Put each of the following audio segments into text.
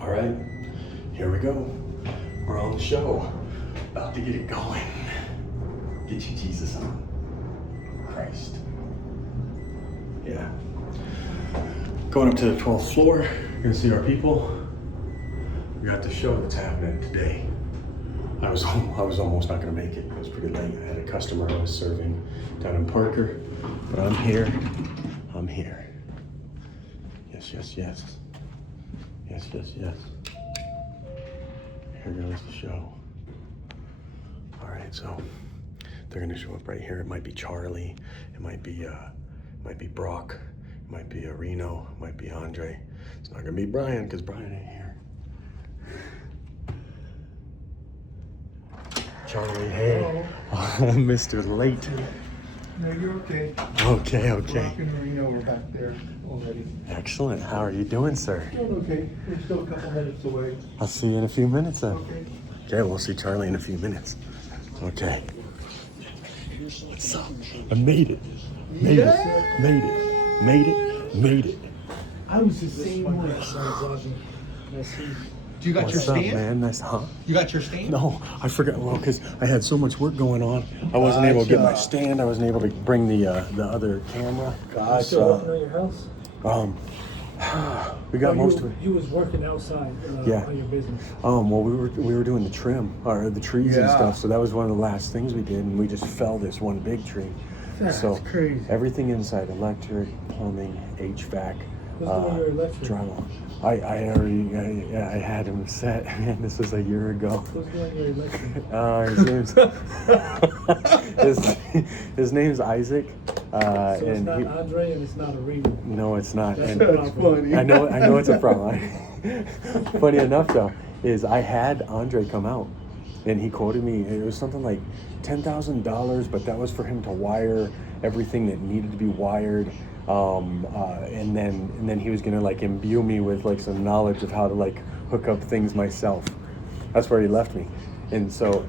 All right, here we go. We're on the show. About to get it going. Get your Jesus on. Christ. Yeah. Going up to the 12th floor. You're gonna see our people. We got the show that's happening today. I was almost not gonna make it. It was pretty late. I had a customer I was serving down in Parker, but I'm here. I'm here. Yes, yes, yes. Yes, yes, yes. Here goes the show. All right, so they're gonna show up right here. It might be Charlie. It might be Brock. It might be Reno. It might be Andre. It's not gonna be Brian because Brian ain't here. Charlie, hey. Mr. Late. No, you're okay. Okay. Rock and Reno, we're back there already. Excellent. How are you doing, sir? Doing okay. We're still a couple minutes away. I'll see you in a few minutes then. Okay. Okay, we'll see Charlie in a few minutes. Okay. What's up? I made it. Made it. I was the same way. Do you got your What's up, stand? man? Nice, huh? You got your stand? No, I forgot. Well, because I had so much work going on, I wasn't able to get my stand. I wasn't able to bring the other camera. You still working on your house? We got most of it. You was working outside Yeah. on your business. Well, we were doing the trim or the trees and stuff. So that was one of the last things we did, and we just fell this one big tree. That's so crazy. Everything inside: electric, plumbing, HVAC, Who's doing your electric? drywall. I had him set, and this was a year ago. Who's doing your electric? His name's Isaac. So it's not Andre and it's not Arena. No, it's not. That's And That's funny. I know it's a problem. Funny enough, though, is I had Andre come out, and he quoted me. It was something like $10,000, but that was for him to wire everything that needed to be wired. And then he was gonna like imbue me with like some knowledge of how to like hook up things myself. That's where he left me. And so,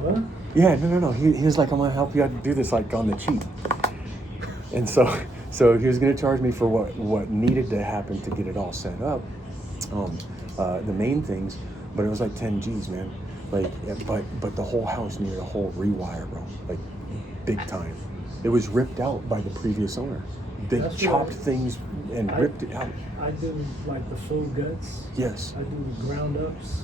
What? yeah, no. He was like, I'm gonna help you out to do this like on the cheap. And so he was gonna charge me for what needed to happen to get it all set up. The main things, but it was like 10 G's, man. Like, but the whole house needed a whole rewire, bro. Like, big time. It was ripped out by the previous owner. They That's chopped right. things and ripped it out. I do like the full guts. Yes. I do the ground ups.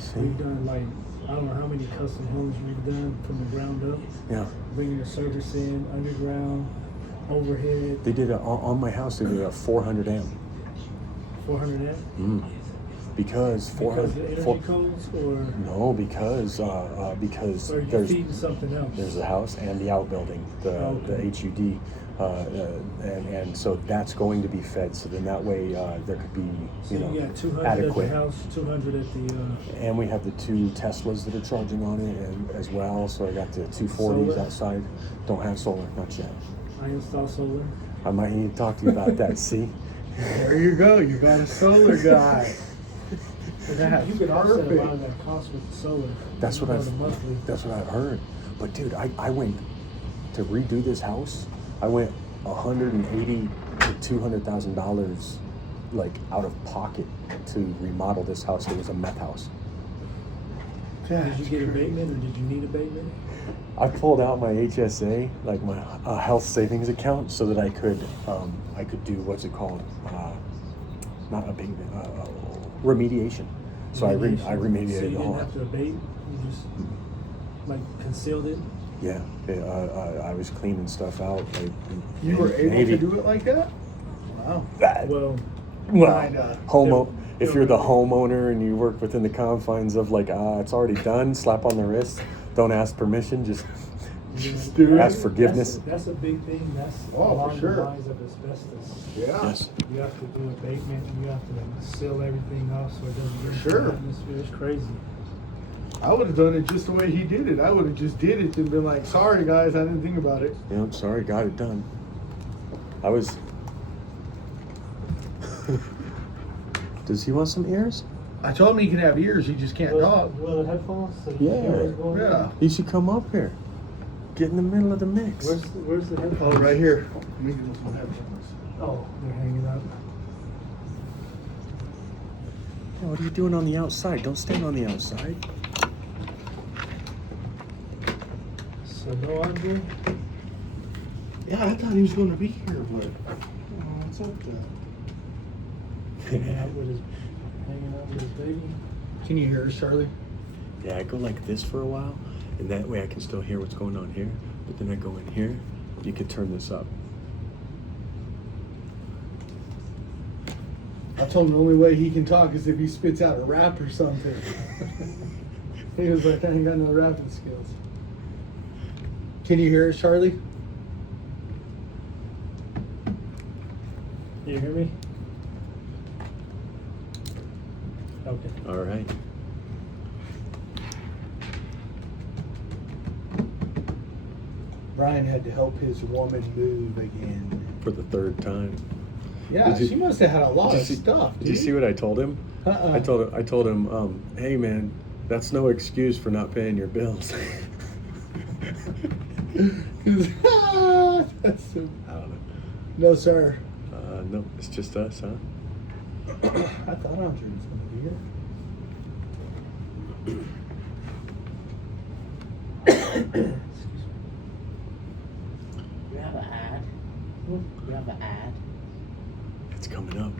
See? We've done like, I don't know how many custom homes we've done from the ground up. Yeah. Bringing the service in, underground, overhead, They did on my house. They did a 400 amp. 400 amp. Because Because the energy codes or because are you there's feeding something else? there's the house and the outbuilding, the HUD, and so that's going to be fed. So then that way there could be So you got 200 adequate. at the house, 200 at the And we have the 2 Teslas that are charging on it as well. So I got the 240s Solar? outside. Don't have solar, not yet. I install solar. I might need to talk to you about that. See? There you go. You got a solar guy. That's You could offset a perfect. lot of that cost with the solar. That's what You I've go to monthly. That's what I've heard. But dude, I went to redo this house. I went $180,000 to $200,000 like out of pocket to remodel this house. It was a meth house. Did you get abatement or did you need abatement? I pulled out my HSA, like my health savings account, so that I could do what's it called? Not abatement, remediation. So I remediated So you the whole. didn't have to abate. You just like concealed it. Yeah, I was cleaning stuff out. Like, You were able maybe- to do it like that? Wow. Well, Well, if you're the homeowner and you work within the confines of like, it's already done, slap on the wrist, don't ask permission, just do it. ask forgiveness. That's a big thing. That's Oh, for along sure. the lines of asbestos. Yeah. Yes. You have to do abatement. And you have to seal everything off so it doesn't get into Sure. the atmosphere. It's crazy. I would have done it just the way he did it. I would have just did it and been like, sorry guys, I didn't think about it. Yeah, I'm sorry, got it done. I was. Does he want some ears? I told him he can have ears, he just can't talk. Well, the headphones. So you Yeah. can hear what's going Yeah. on. He should come up here. Get in the middle of the mix. Where's the headphones? Oh, right here. Let me get some headphones. Oh, they're hanging up. Yeah, what are you doing on the outside? Don't stand on the outside. So no Andre? Yeah, I thought he was going to be here, but what's up with Hanging out with his baby. that? Can you hear us, Charlie? Yeah, I go like this for a while, and that way I can still hear what's going on here. But then I go in here. You could turn this up. I told him the only way he can talk is if he spits out a rap or something. He was like, I ain't got no rapping skills. Can you hear us, Charlie? You hear me? Okay. All right. Brian had to help his woman move again. For the third time. Yeah, Did you- she must have had a lot Did you of see- stuff. Did you see what I told him? Uh-uh. I told him, hey man, that's no excuse for not paying your bills. That's so, I don't know. no, sir. No, it's just us, huh? I thought Andre was going to be here. You have an ad? You have an ad? It's coming up.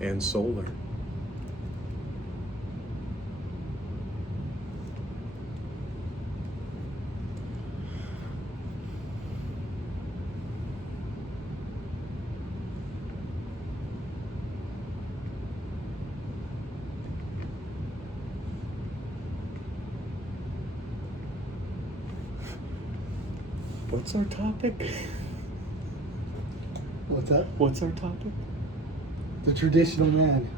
And solar. What's our topic? What's up? What's our topic? The traditional man.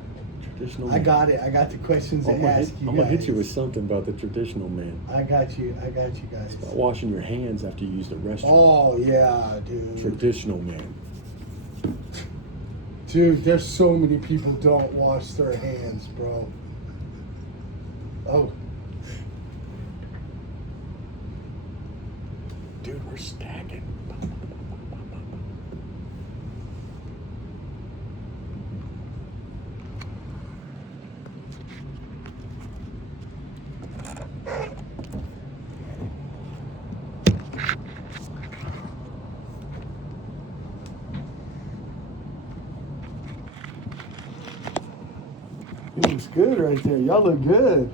Traditional I man. got it. I got the questions to I'm gonna ask hit, you I'm guys. gonna hit you with something about the traditional man. I got you guys. About washing your hands after you use the restroom. Oh, yeah, dude. Traditional man. Dude, there's so many people don't wash their hands, bro. Oh, Dude, we're stacking. it looks good right there. Y'all look good.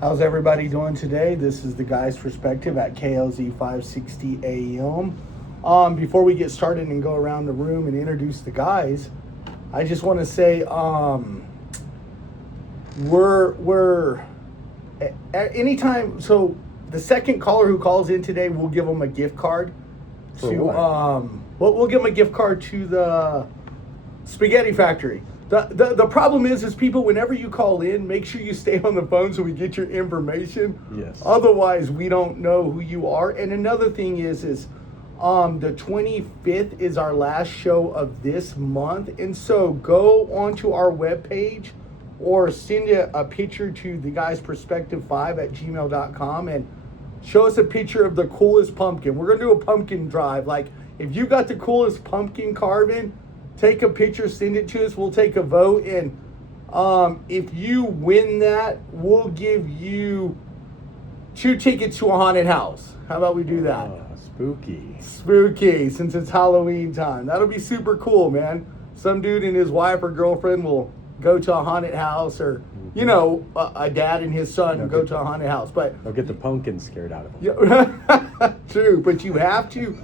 How's everybody doing today? This is the Guy's Perspective at KLZ 560 AM. Before we get started and go around the room and introduce the guys, I just want to say anytime. So the second caller who calls in today, we'll give them a gift card. For what? We'll give them a gift card to the Spaghetti Factory. The problem is people, whenever you call in, make sure you stay on the phone so we get your information. Yes. Otherwise, we don't know who you are. And another thing is the 25th is our last show of this month. And so go onto our webpage or send a picture to the guys perspective5@gmail.com and show us a picture of the coolest pumpkin. We're going to do a pumpkin drive. Like, if you got the coolest pumpkin carving, take a picture, send it to us. We'll take a vote. And if you win that, we'll give you 2 tickets to a haunted house. How about we do that? Oh, spooky. Spooky, since it's Halloween time. That'll be super cool, man. Some dude and his wife or girlfriend will go to a haunted house, or, you know, a dad and his son will go to a haunted house. But They'll get the pumpkin scared out of them. yeah, true, but you have to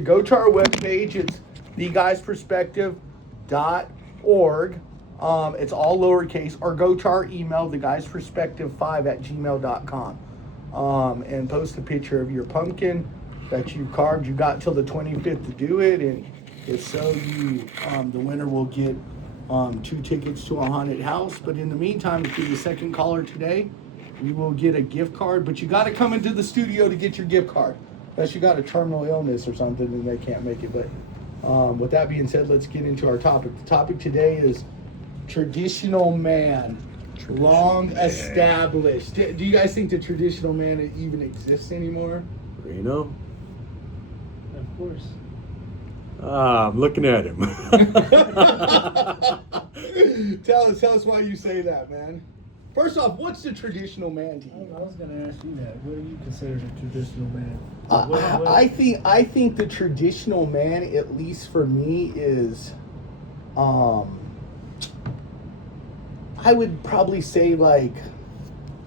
go to our webpage. It's theguysperspective.org. It's all lowercase, or go to our email, theguysperspective5@gmail.com, and post a picture of your pumpkin that you carved. You got till the 25th to do it, and if so, the winner will get 2 tickets to a haunted house. But in the meantime, if you're the second caller today, you will get a gift card. But you got to come into the studio to get your gift card, unless you got a terminal illness or something and they can't make it. But with that being said, let's get into our topic. The topic today is traditional man. Long established. Do you guys think the traditional man even exists anymore? Reno? Of course. I'm looking at him. Tell us why you say that, man. First off, what's the traditional man to you? I was going to ask you that. What do you consider the traditional man? I think the traditional man, at least for me, is I would probably say, like,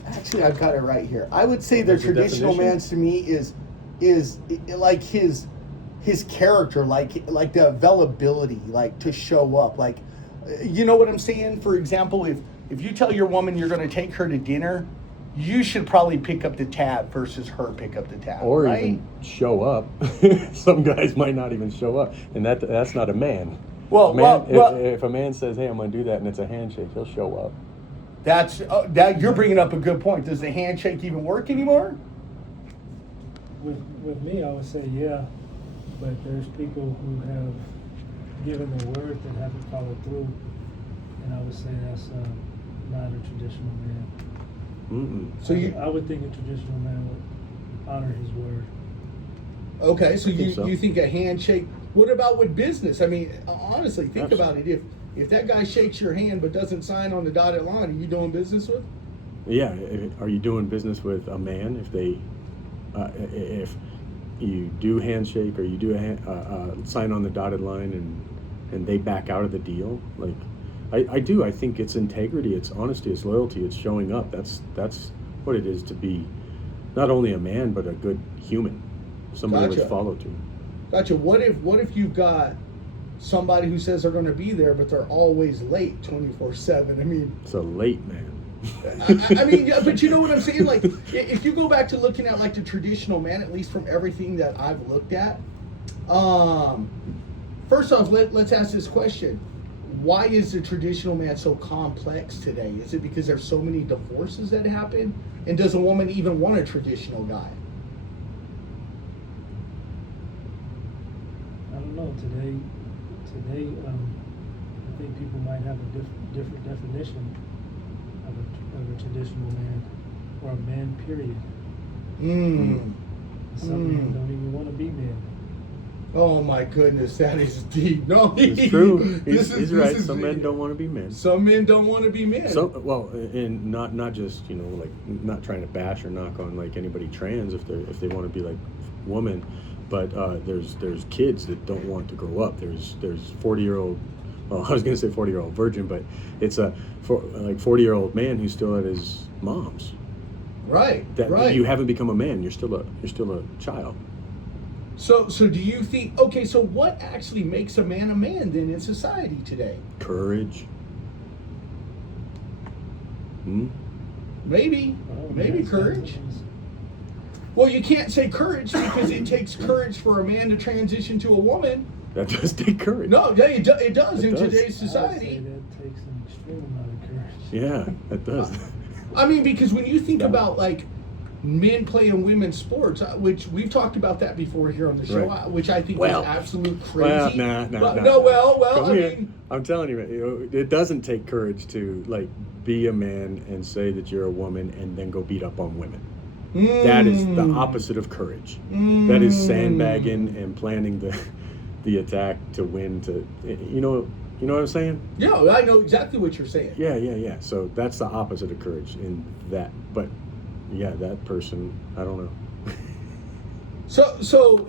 actually I've got it right here. I would say the There's a traditional definition? man to me is like his character, like the availability, like to show up, like, you know what I'm saying? For example, if you tell your woman you're going to take her to dinner, you should probably pick up the tab versus her pick up the tab, Or right? even show up. Some guys might not even show up, and that's not a man. Well, A man, well, if a man says, "Hey, I'm going to do that," and it's a handshake, he'll show up. that you're bringing up a good point. Does the handshake even work anymore? With me, I would say yeah, but there's people who have given their word that haven't followed through, and I would say that's not a traditional man. So I would think a traditional man would honor his word. Okay, so think so. you think a handshake? What about with business? I mean, honestly, think about it. If that guy shakes your hand but doesn't sign on the dotted line, are you doing business with? Yeah, are you doing business with a man if you do handshake or you do sign on the dotted line and they back out of the deal? Like, I do. I think it's integrity, it's honesty, it's loyalty, it's showing up. That's what it is to be not only a man but a good human, somebody Gotcha. with follow to. Gotcha. What if you've got somebody who says they're going to be there but they're always late 24/7? I mean, It's a late man. I mean, yeah, but you know what I'm saying? Like, if you go back to looking at like the traditional man, at least from everything that I've looked at, first off, let's ask this question: why is the traditional man so complex today? Is it because there's so many divorces that happen, and does a woman even want a traditional guy? I don't know. Today, I think people might have a different definition of a traditional man, or a man, period. Some men don't even want to be men. Oh my goodness, that is deep. No, It's true. This He's is right. deep. Some men don't want to be men. Some men don't want to be men. Well, and not just, you know, like, not trying to bash or knock on like anybody trans if they want to be like woman, but there's kids that don't want to grow up. There's 40-year-old. Well, I was gonna say 40-year-old virgin, but it's a 40-year-old man who's still at his mom's. Right. That right. You haven't become a man. You're still a child. So do you think? Okay, so what actually makes a man then in society today? Courage. Maybe That's courage. things. Well, you can't say courage because it takes courage for a man to transition to a woman. That does take courage. No, yeah, it does It in does. today's I would say society. that takes an extreme amount of courage. Yeah, it does. I mean, because when you think Yeah. about like men playing women's sports, which we've talked about that before here on the show, Right. which I think Well, is absolute crazy. Well, nah. But, no, well, Come I here. mean, I'm telling you, it doesn't take courage to like be a man and say that you're a woman and then go beat up on women. That is the opposite of courage. That is sandbagging and planning the attack to win. You know what I'm saying? Yeah, I know exactly what you're saying. Yeah. So that's the opposite of courage in that. But yeah, that person, I don't know. So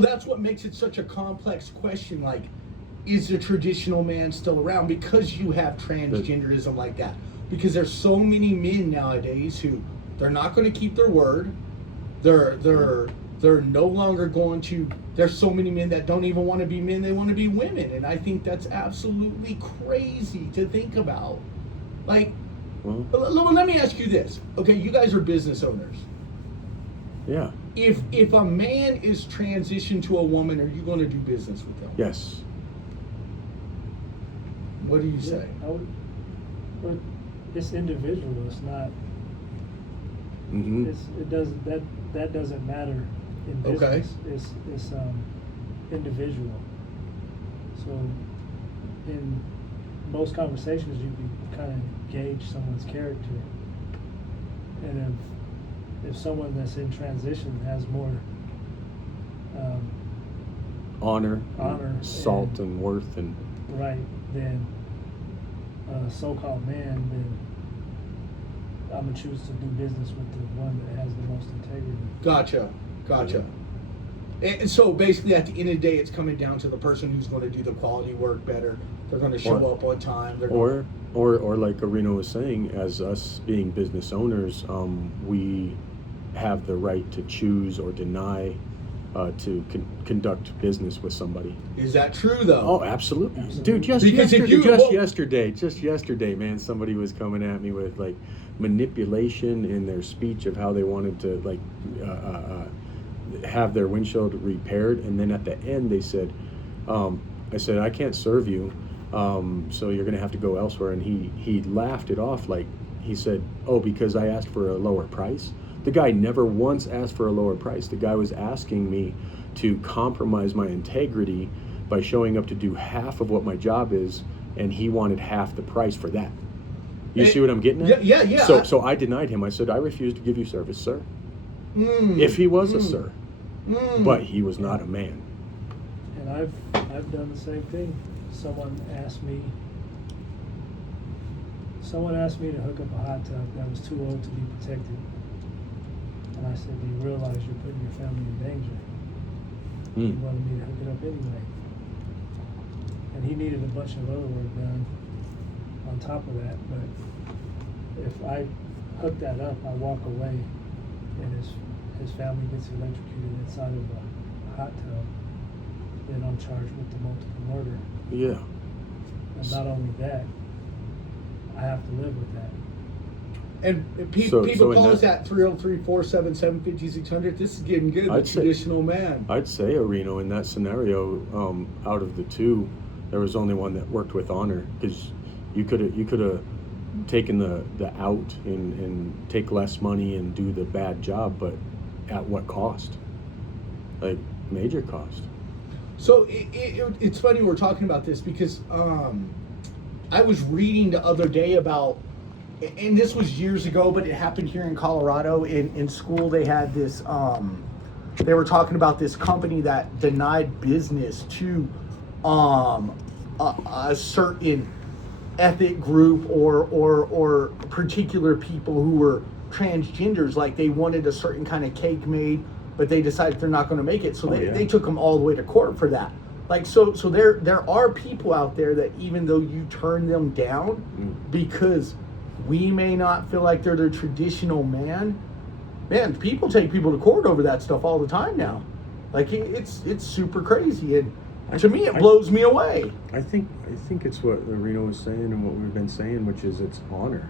that's what makes it such a complex question. Like, is the traditional man still around? Because you have transgenderism like that. Because there's so many men nowadays who they're not going to keep their word. They're no longer going to. There's so many men that don't even want to be men; they want to be women, and I think that's absolutely crazy to think about. Like, Well, let me ask you this. Okay, you guys are business owners. yeah. If a man is transitioned to a woman, are you going to do business with them? Yes. What do you say? I would, but it's individual. It's not. Mm-hmm. It doesn't that doesn't matter in Okay. business. It's individual. So in most conversations, you can kind of gauge someone's character, and if someone that's in transition has more Honor, Honor salt, and- and worth, and right than a so-called man, then I'm gonna choose to do business with the one that has the most integrity. Gotcha. And so basically, at the end of the day, it's coming down to the person who's going to do the quality work better. They're going to show Or- up on time. They're or like Arena was saying, as us being business owners, we have the right to choose or deny to conduct business with somebody. Is that true though? Oh, absolutely, dude. Just Because if yesterday, just yesterday, man, somebody was coming at me with like manipulation in their speech of how they wanted to like have their windshield repaired, and then at the end they said, I said, I can't serve you, so you're gonna have to go elsewhere. And he laughed it off, like he said, oh, because I asked for a lower price. The guy never once asked for a lower price. The guy was asking me to compromise my integrity by showing up to do half of what my job is, and he wanted half the price for that. You see what I'm getting at? Yeah. So I denied him. I said, I refuse to give you service, sir. If he was a sir. But he was not a man. And I've done the same thing. Someone asked me to hook up a hot tub that was too old to be protected. And I said, do you realize you're putting your family in danger? He wanted me to hook it up anyway. And he needed a bunch of other work done on top of that. But if I hook that up, I walk away, and his family gets electrocuted inside of a hot tub, then I'm charged with the multiple murder. Yeah. And not only that, I have to live with that. And So people in call that- us at 303-477-5600. This is getting good. I'd The say- traditional man. I'd say Areno in that scenario, out of the two, there was only one that worked with honor, because you could have taken the out and take less money and do the bad job, but at what cost? Like major cost. So it's funny we're talking about this because I was reading the other day about, and this was years ago, but it happened here in Colorado. In school, they had this. They were talking about this company that denied business to a certain ethnic group or particular people who were transgenders. Like they wanted a certain kind of cake made, but they decided they're not going to make it, so they took them all the way to court for that. Like so there are people out there that even though you turn them down because we may not feel like they're the traditional man, people take people to court over that stuff all the time now. Like it's super crazy, and to me it blows me away. I think it's what Areno was saying and what we've been saying, which is it's honor.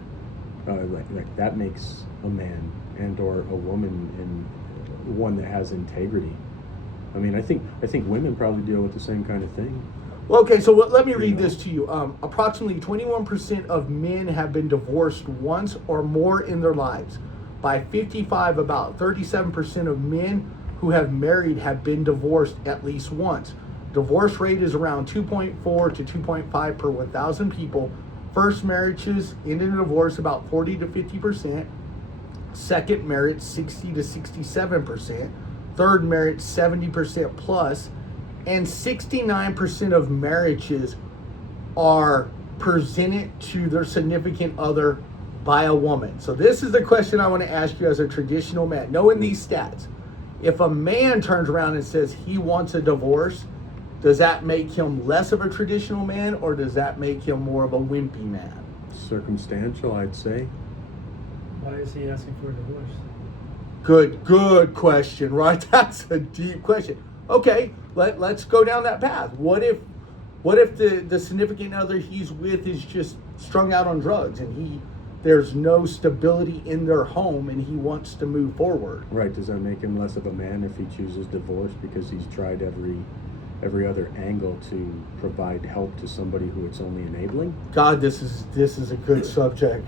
Like that makes a man and or a woman and one that has integrity. I mean, I think women probably deal with the same kind of thing. Well, okay, so let me read this to you. Approximately 21% of men have been divorced once or more in their lives. By 55, about 37% of men who have married have been divorced at least once. Divorce rate is around 2.4 to 2.5 per 1,000 people. First marriages end in divorce about 40 to 50%. Second marriage 60 to 67%. Third marriage 70% plus. And 69% of marriages are presented to their significant other by a woman. So this is the question I want to ask you as a traditional man. Knowing these stats, if a man turns around and says he wants a divorce, does that make him less of a traditional man, or does that make him more of a wimpy man? Circumstantial, I'd say. Why is he asking for a divorce? Good question, right? That's a deep question. Okay, let's go down that path. What if the significant other he's with is just strung out on drugs and there's no stability in their home and he wants to move forward? Right. Does that make him less of a man if he chooses divorce because he's tried every other angle to provide help to somebody who it's only enabling? God, this is a good subject.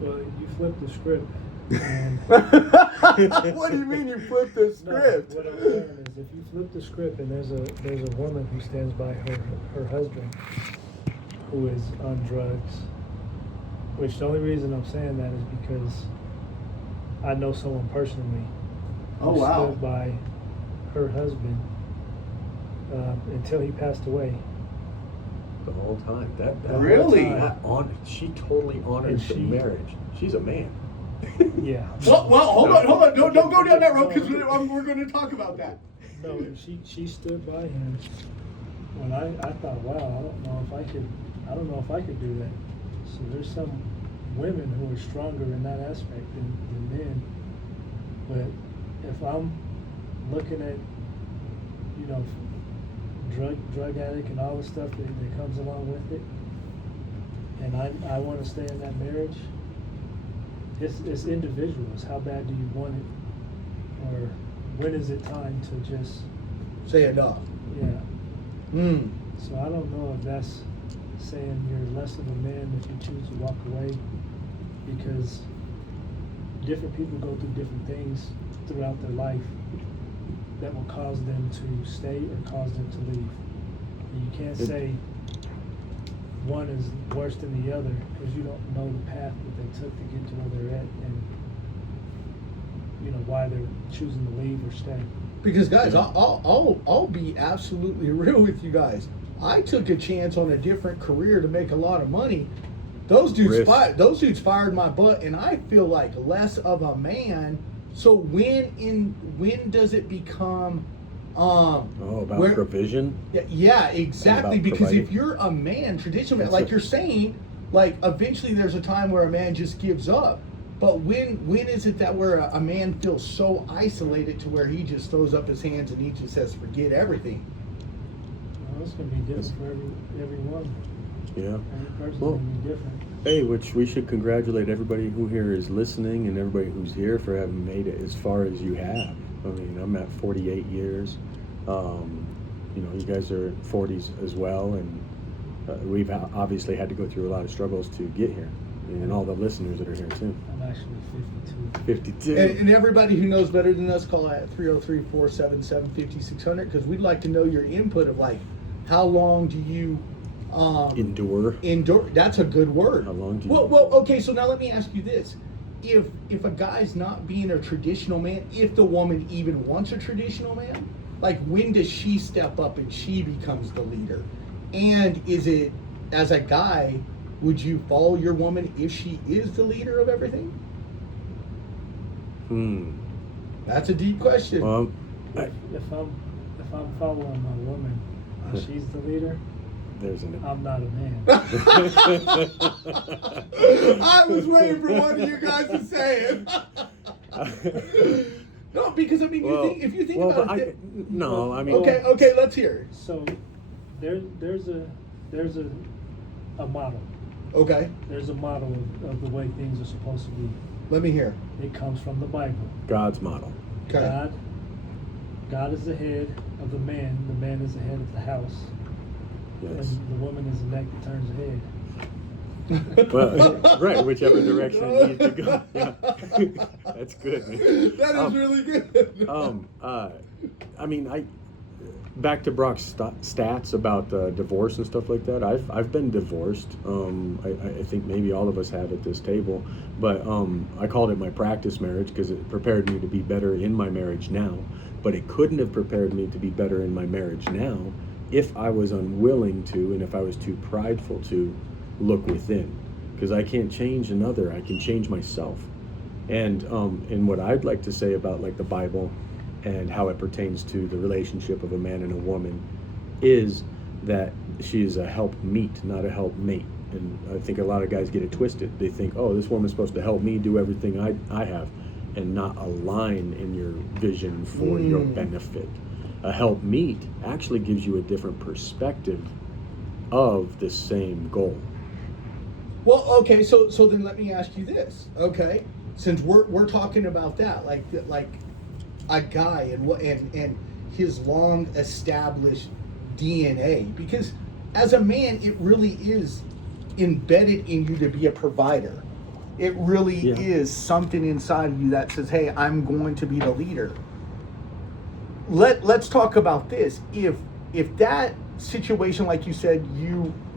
Well, you flip the script. And What do you mean you flipped the script? No, what I'm saying is, if you flip the script and there's a woman who stands by her husband who is on drugs, which the only reason I'm saying that is because I know someone personally Oh, who wow. stood by her husband until he passed away. The whole time. That Really? she totally honors the marriage. She's a man. Yeah. Well, hold on. Don't go down that road because we're going to talk about that. No, and she stood by him when I thought, wow, I don't know if I could do that. So there's some women who are stronger in that aspect than men. But if I'm looking at, drug addict and all the stuff that comes along with it, and I want to stay in that marriage, it's individual. It's how bad do you want it, or when is it time to just Say enough. yeah. So I don't know if that's saying you're less of a man if you choose to walk away, because different people go through different things throughout their life that will cause them to stay or cause them to leave. And you can't say one is worse than the other because you don't know the path that they took to get to where they're at, and why they're choosing to leave or stay. Because guys, I'll be absolutely real with you guys. I took a chance on a different career to make a lot of money. Those dudes fired my butt, and I feel like less of a man. So when does it become about provision? Yeah, exactly. Because providing. if you're a man, traditionally, like you're saying, like eventually there's a time where a man just gives up. But when is it that where a man feels so isolated to where he just throws up his hands and he just says, forget everything? Well, it's going to be different for everyone. Yeah. Every person's Well, going to be different. Hey, which we should congratulate everybody who here is listening and everybody who's here for having made it as far as you have. I mean, I'm at 48 years. You guys are 40s as well, and we've obviously had to go through a lot of struggles to get here, and all the listeners that are here too. I'm actually 52. And everybody who knows better than us, call at 303-477-5600, because we'd like to know your input of like, how long do you Endure. That's a good word. How long do you? Well, okay. So now let me ask you this: if a guy's not being a traditional man, if the woman even wants a traditional man, like when does she step up and she becomes the leader? And is it, as a guy, would you follow your woman if she is the leader of everything? That's a deep question. If I'm following my woman, she's the leader. I'm not a man. I was waiting for one of you guys to say it. No, because I mean, if you think about it. Okay, let's hear it. So there's a model. Okay. There's a model of the way things are supposed to be. Let me hear. It comes from the Bible. God's model. Okay. God God is the head of the man is the head of the house, Yes. and the woman is the neck that turns the head. Well, right, whichever direction it needs to go. Yeah. That's good, man. That is really good. I mean, back to Brock's stats about divorce and stuff like that. I've been divorced. I think maybe all of us have at this table, but I called it my practice marriage because it prepared me to be better in my marriage now. But it couldn't have prepared me to be better in my marriage now if I was unwilling to, and if I was too prideful to look within, because I can't change another. I can change myself. And what I'd like to say about like the Bible and how it pertains to the relationship of a man and a woman is that she is a helpmeet, not a helpmate. And I think a lot of guys get it twisted. They think, oh, this woman's supposed to help me do everything I have, and not align in your vision for your benefit. A helpmeet actually gives you a different perspective of the same goal. Well, okay, so then let me ask you this, okay? Since we're talking about that, like a guy and his long established DNA, because as a man, it really is embedded in you to be a provider. It really is something inside of you that says, "Hey, I'm going to be the leader." Let's talk about this. If that situation, like you said,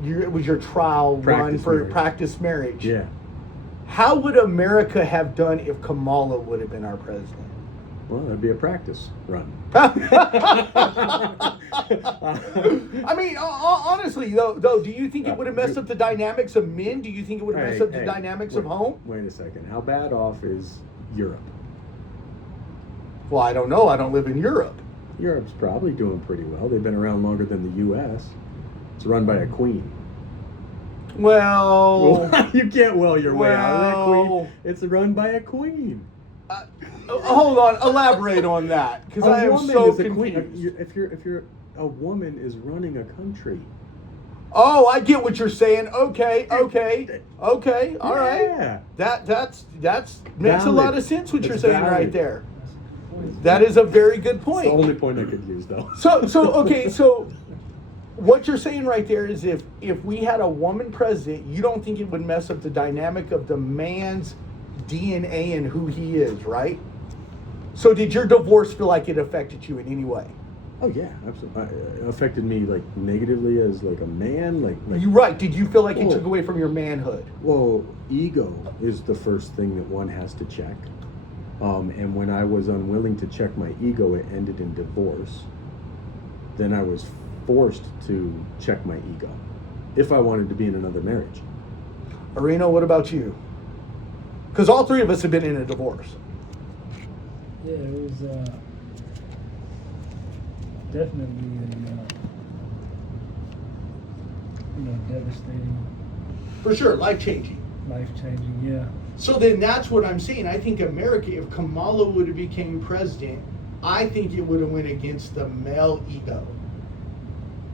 it was your trial run for marriage. practice marriage. Yeah. How would America have done if Kamala would have been our president? Well, that'd be a practice run. I mean, honestly, though, do you think it would have messed up the dynamics of men? Do you think it would have messed up the dynamics of home? Wait a second. How bad off is Europe? Well, I don't know. I don't live in Europe. Europe's probably doing pretty well. They've been around longer than the U.S. It's run by a queen. Well, You can't your way out of that well- queen. It's run by a queen. hold on. Elaborate on that, because I am so confused. If you're a woman is running a country. Oh, I get what you're saying. Okay. All right. Yeah. That makes a lot of sense. What you're It's saying valid. right there. That is a very good It's point. the only point I could use, though. So what you're saying right there is if we had a woman president, you don't think it would mess up the dynamic of the man's DNA and who he is, right? So did your divorce feel like it affected you in any way? Oh yeah, absolutely. It affected me like negatively as like a man. Like You're right. Did you feel like it Oh. took away from your manhood? Well, ego is the first thing that one has to check. And when I was unwilling to check my ego, it ended in divorce. Then I was forced to check my ego if I wanted to be in another marriage. Arena, what about you? Because all three of us have been in a divorce. Yeah, it was definitely devastating, For sure, life-changing. life-changing. Yeah. So then that's what I'm saying. I think America, if Kamala would have became president, I think it would have went against the male ego.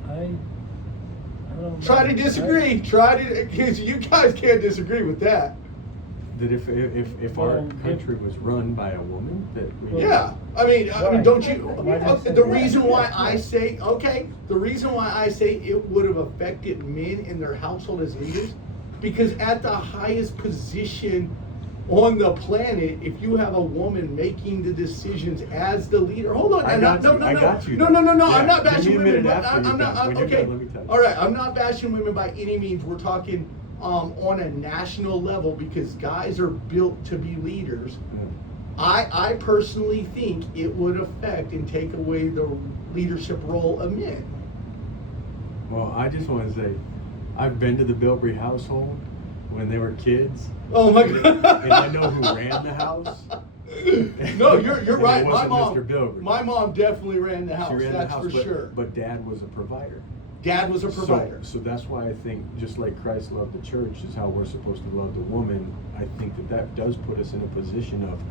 I don't know. Try to disagree. Because you guys can't disagree with that. That if our country was run by a woman, that we Yeah. I mean, don't you? Why do you say The that? reason why I say, it would have affected men in their household as leaders, because at the highest position on the planet, if you have a woman making the decisions as the leader, hold on, I got you. No, Yeah, I'm not give bashing me a women. minute But after I'm you're not. done. When you're Okay, done, let me tell you. all right. I'm not bashing women by any means. We're talking on a national level, because guys are built to be leaders. I personally think it would affect and take away the leadership role of men. Well, I just want to say, I've been to the Bilbrey household when they were kids. Oh my And God! I know who ran the house. No, you're And right. It wasn't Mr. Bilbrey. My mom definitely ran the house. She ran That's the house, for sure. But Dad was a provider. Dad was a provider. So that's why I think, just like Christ loved the church, is how we're supposed to love the woman. I think that does put us in a position of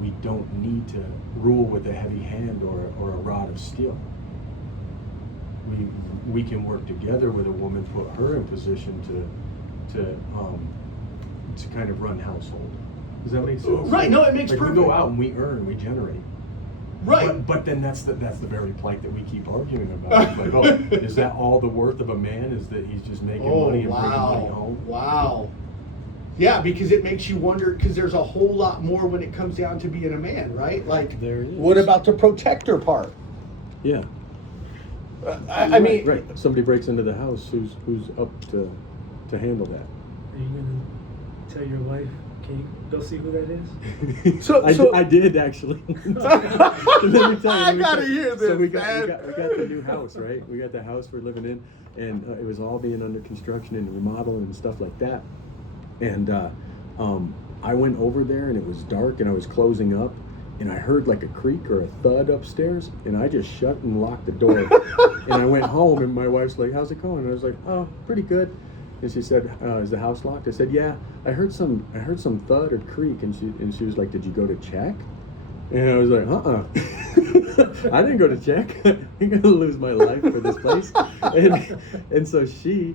we don't need to rule with a heavy hand or a rod of steel. We can work together with a woman, put her in position to kind of run household. Does that make sense? Right, no, it makes like perfect. We go out and we earn, we generate. Right. But then that's the very plight that we keep arguing about. It's like, oh, is that all the worth of a man? Is that he's just making money and bringing money home? Wow. Yeah, because it makes you wonder, because there's a whole lot more when it comes down to being a man, right? Like, There is. what about the protector part? Yeah. I mean, right. Somebody breaks into the house. Who's up to handle that? Are you gonna tell your wife? Can you go see who that is? I did actually. Let me tell you, I gotta hear this, So we man. got the new house, right? We got the house we're living in, and it was all being under construction and remodeling and stuff like that. And I went over there, and it was dark, and I was closing up, and I heard like a creak or a thud upstairs, and I just shut and locked the door. And I went home, and my wife's like, "How's it going?" And I was like, "Oh, pretty good." And she said, "Is the house locked?" I said, "Yeah." I heard some thud or creak, and she was like, "Did you go to check?" And I was like, I didn't go to check. I'm gonna lose my life for this place. And so she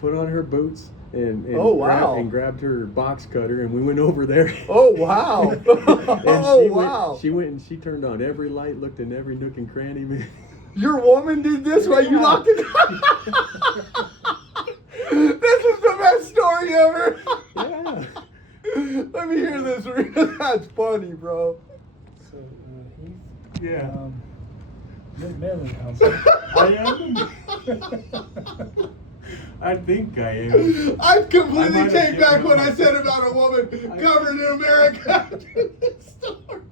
put on her boots and Oh, wow. grabbed her box cutter, and we went over there. Oh, wow. And Oh, wow. She went and she turned on every light, looked in every nook and cranny. Your woman did this while you locked it? This is the best story ever. Yeah. Let me hear this. That's funny, bro. So Heath, Yeah. you're the man in the house. I am. I think I am. I I completely might have take back given what up. I said about a woman covered in America after this story.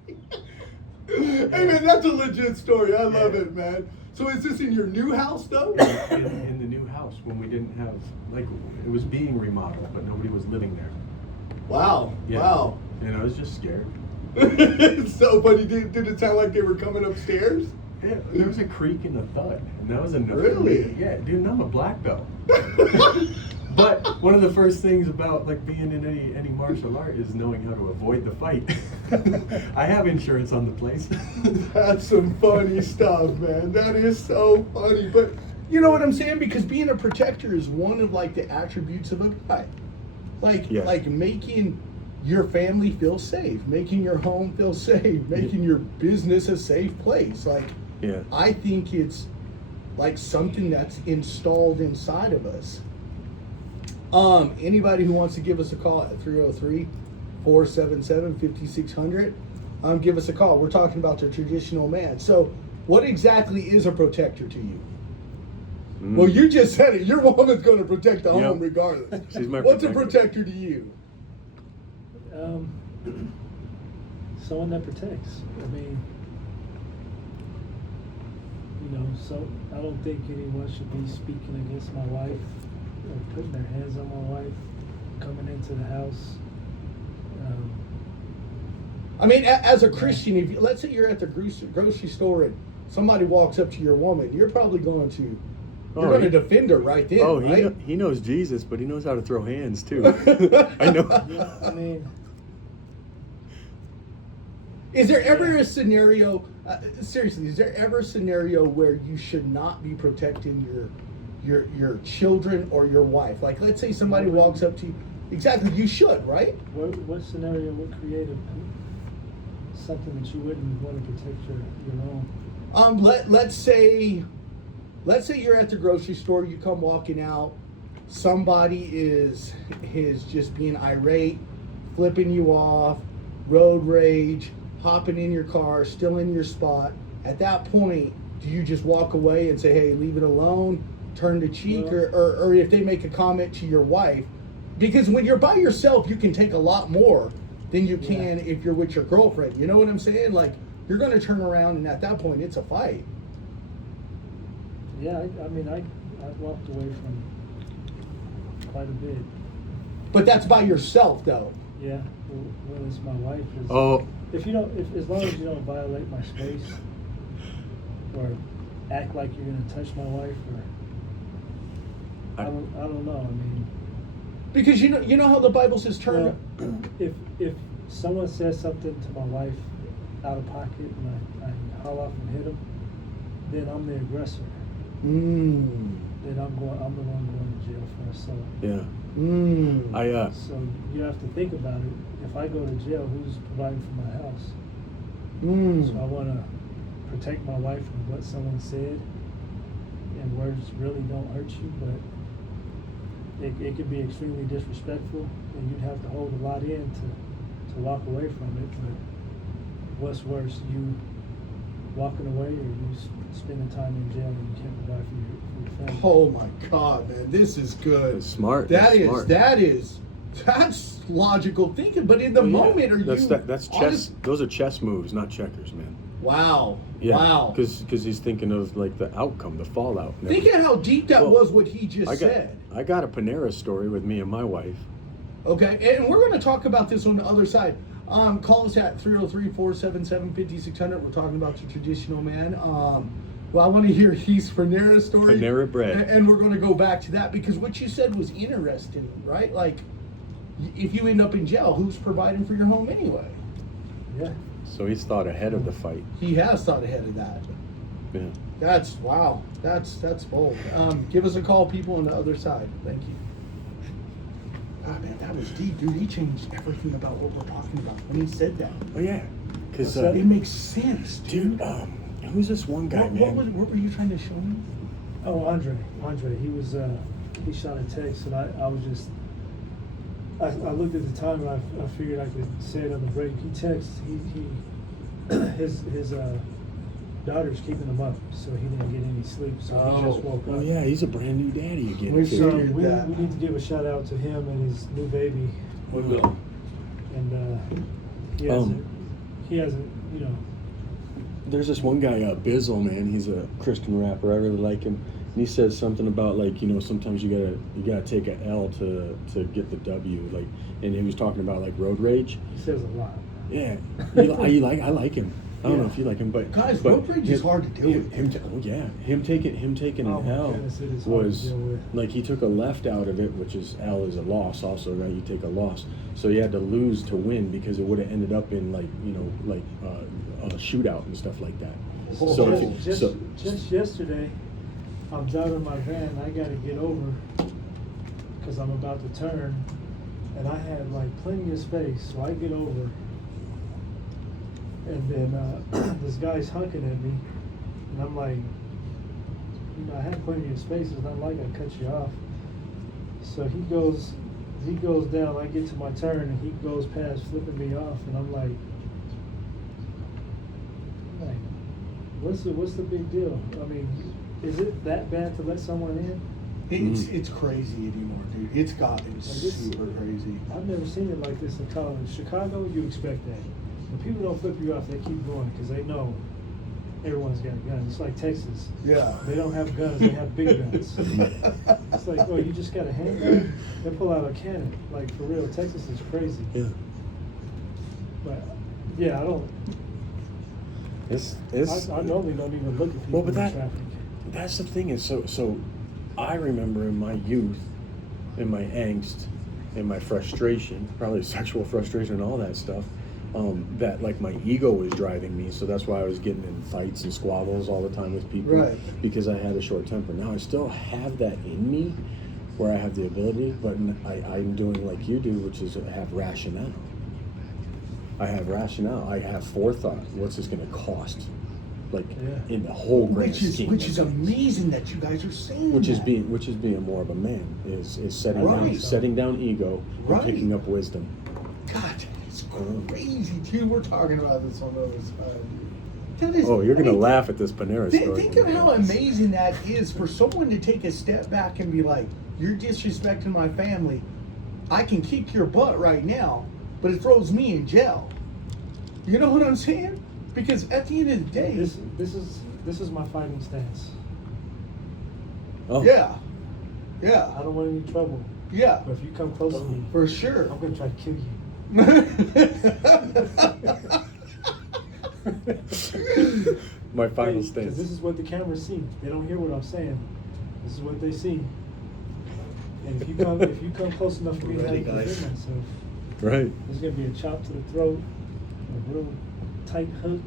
Hey, man, that's a legit story. I love it, man. So is this in your new house, though? In the new house when we didn't have, like, it was being remodeled, but nobody was living there. Wow. Yeah. Wow. And I was just scared. It's so funny. Did it sound like they were coming upstairs? Yeah, there was a creak and a thud, and that was enough. Really? Yeah, dude, I'm a black belt. But one of the first things about like being in any martial art is knowing how to avoid the fight. I have insurance on the place. That's some funny stuff, man. That is so funny. But you know what I'm saying? Because being a protector is one of like the attributes of a guy. Like Yeah. like making your family feel safe, making your home feel safe, making your business a safe place. Like Yeah. I think it's like something that's installed inside of us. Anybody who wants to give us a call at 303-477-5600, give us a call. We're talking about the traditional man. So what exactly is a protector to you? Well, you just said it. Your woman's going to protect the home regardless. She's my What's protector. a protector to you? Someone that protects. I mean, so I don't think anyone should be speaking against my wife or putting their hands on my wife coming into the house. I mean, as a Christian, if you, let's say you're at the grocery store and somebody walks up to your woman, you're probably going to defend her right then, right? He knows Jesus, but he knows how to throw hands too. I know. Yeah, I mean, Is there ever a scenario, seriously, is there ever a scenario where you should not be protecting your children or your wife? Like, let's say somebody walks up to you. Exactly, you should, right? what scenario would create something that you wouldn't want to protect your own? Let's say you're at the grocery store, you come walking out, somebody is just being irate, flipping you off, road rage, hopping in your car, still in your spot. At that point, do you just walk away and say, hey, leave it alone, turn the cheek, or if they make a comment to your wife? Because when you're by yourself, you can take a lot more than you can if you're with your girlfriend. You know what I'm saying? Like, you're going to turn around, and at that point, it's a fight. Yeah, I mean, I walked away from quite a bit. But that's by yourself, though. Yeah, when it's my wife. Oh. If as long as you don't violate my space or act like you're gonna touch my wife, or I don't know. I mean, because you know how the Bible says turn. Well, if someone says something to my wife out of pocket and I haul off and hit them, then I'm the aggressor. Then I'm the one going to jail first. So Yeah. So you have to think about it. If I go to jail, who's providing for my house? So I want to protect my wife from what someone said, and words really don't hurt you, but it could be extremely disrespectful, and you'd have to hold a lot in to walk away from it. But what's worse, you walking away or you spending time in jail and you can't provide for your family? Oh my God, man, this is good. That's smart. That's logical thinking. But in the moment, that's chess. Those are chess moves, not checkers, man. Wow. Yeah, Wow. because he's thinking of like the outcome, the fallout. Think of how deep that was. What he just said. I got a Panera story with me and my wife. Okay, and we're going to talk about this on the other side. Call us at 303-477-5600. We're talking about the traditional man. Well, I want to hear Heath's Panera story. Panera bread. And we're going to go back to that because what you said was interesting, right? Like, if you end up in jail, who's providing for your home anyway? Yeah. So he's thought ahead of the fight. He has thought ahead of that. Yeah. That's wow. That's bold. Give us a call, people on the other side. Thank you. Ah, man, that was deep, dude. He changed everything about what we're talking about when he said that. Oh yeah, because it makes sense, dude. Who's this one guy, man? What were you trying to show me? Oh, Andre. He was he shot a text, and I was just I looked at the time and I figured I could say it on the break. He texts his daughter's keeping him up, so he didn't get any sleep. So he just woke up. Oh yeah, he's a brand new daddy again. So we need to give a shout out to him and his new baby. We will. And he hasn't, you know. There's this one guy, Bizzle, man. He's a Christian rapper. I really like him. And he says something about like, you know, sometimes you gotta take a L to get the W. Like, and he was talking about like road rage. He says a lot. Yeah, I like him. I don't know if you like him, but road rage is hard to deal with. Him taking an L was like he took a left out of it, which is L is a loss also, right? You take a loss, so you had to lose to win because it would have ended up in like, you know, like a shootout and stuff like that. Just yesterday, I'm driving my van. I got to get over because I'm about to turn, and I had like plenty of space, so I get over. And then this guy's honking at me, and I'm like, you know, I have plenty of space. It's not like I cut you off. So he goes down. I get to my turn, and he goes past, flipping me off, and I'm like, what's the big deal? I mean, is it that bad to let someone in? It's crazy anymore, dude. It's gotten super crazy. I've never seen it like this in college. Chicago, you expect that. When people don't flip you off, they keep going because they know everyone's got guns. It's like Texas. Yeah. They don't have guns, they have big guns. It's like, oh, you just got a handgun? They pull out a cannon. Like, for real, Texas is crazy. Yeah. But, yeah, I don't. I normally don't even look at people in traffic. That's the thing is, so I remember in my youth, in my angst, in my frustration, probably sexual frustration and all that stuff, that like my ego was driving me, so that's why I was getting in fights and squabbles all the time with people, right? Because I had a short temper. Now I still have that in me, where I have the ability, but I'm doing like you do, which is have rationale. I have forethought. What's this going to cost? Like in the whole grand scheme. Which is amazing that you guys are saying which that. is being more of a man is setting down ego and picking up wisdom. God, it's crazy, dude. We're talking about this on the other side, dude. You're gonna laugh at this Panera story. Think of how amazing that is for someone to take a step back and be like, "You're disrespecting my family. I can kick your butt right now, but it throws me in jail." You know what I'm saying? Because at the end of the day, this is my fighting stance. Oh. Yeah. I don't want any trouble. Yeah. But if you come close to me, for sure, I'm gonna try to kill you. My final stance. This is what the cameras see. They don't hear what I'm saying. This is what they see. And if you come close enough for me to have to defend myself, right? There's gonna be a chop to the throat, a real tight hook.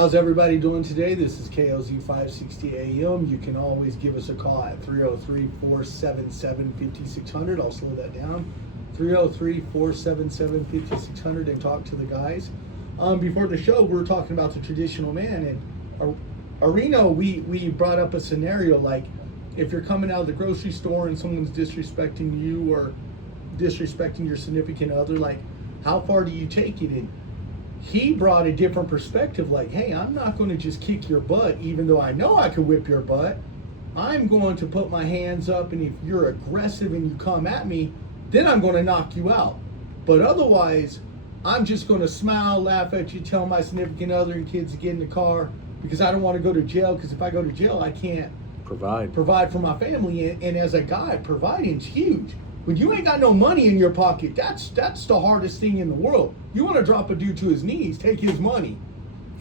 How's everybody doing today? This is KOZ 560 AM. You can always give us a call at 303-477-5600. I'll slow that down. 303-477-5600 and talk to the guys. Before the show, we were talking about the traditional man. And Areno, we brought up a scenario like if you're coming out of the grocery store and someone's disrespecting you or disrespecting your significant other, like how far do you take it? And he brought a different perspective, like, hey, I'm not going to just kick your butt, even though I know I can whip your butt. I'm going to put my hands up, and if you're aggressive and you come at me, then I'm going to knock you out. But otherwise, I'm just going to smile, laugh at you, tell my significant other and kids to get in the car because I don't want to go to jail, because if I go to jail, I can't provide for my family. And as a guy, providing's huge. When you ain't got no money in your pocket, that's the hardest thing in the world. You want to drop a dude to his knees, take his money.